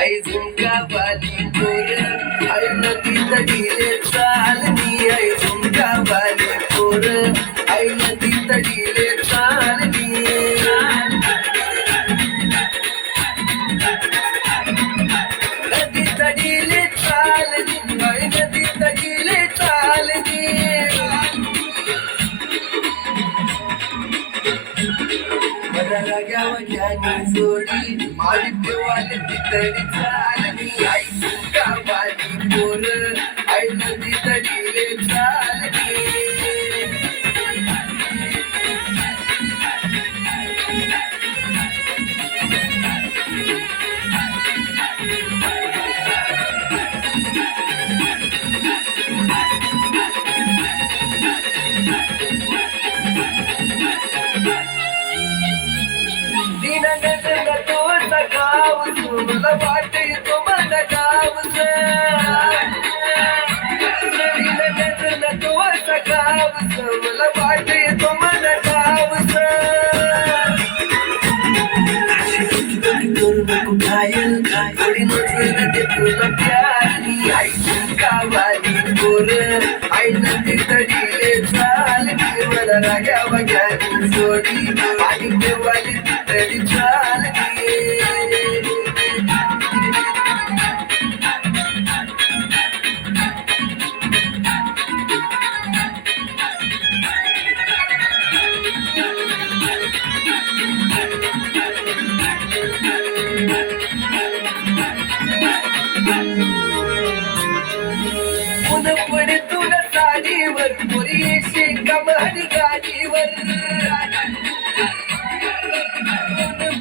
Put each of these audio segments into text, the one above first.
आई झुमका वाली पोर आई नदी तडीले चालनी आई झुमका वाली पोर आई नदी तडीले चालनी नदी तडीले चालनी आई नदी तडीले चालनी ज्ञानी जोडी मारी देवाले तितडी चालनी आई झुमका वाली पोर आई नदी तडीले चालनी मला वाटे तो मला गावच तो असा गावच मला वाटे तो मला गावच करू नको घायल थोडी नजर दे तुला प्यारी आई झुमका वाली पोर आई नदी तडीले चालनी मला राग्या वग्यानी जोडी आणि देवाली तडी चालनी पडे तुला साडीवर पुरीशी कमानी गाडीवर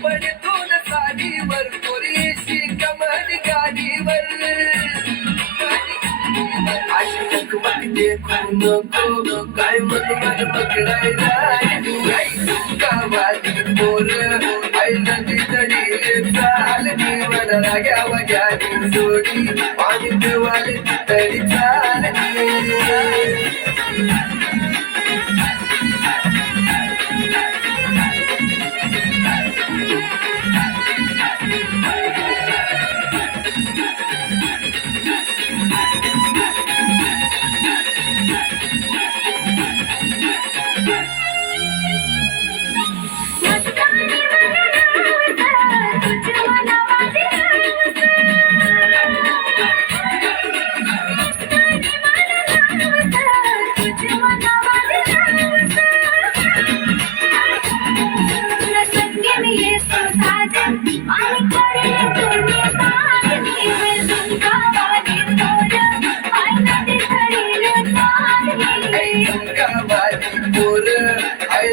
पडे तुला साडीवर पुरीशी कमानी गाडीवर अशी टकमक देखू नको काय मन पकडायला आई झुमका वाली पोर आई नदी तडीले चालनी मला राग्या वग्यानी जोडी पाणी देवाले तडी चालनी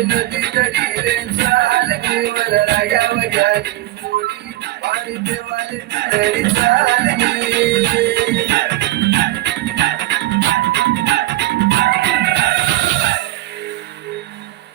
नदी तडीले चालनी मला राग्या वग्यानी जोडी पाणी देवाले तडी चालनी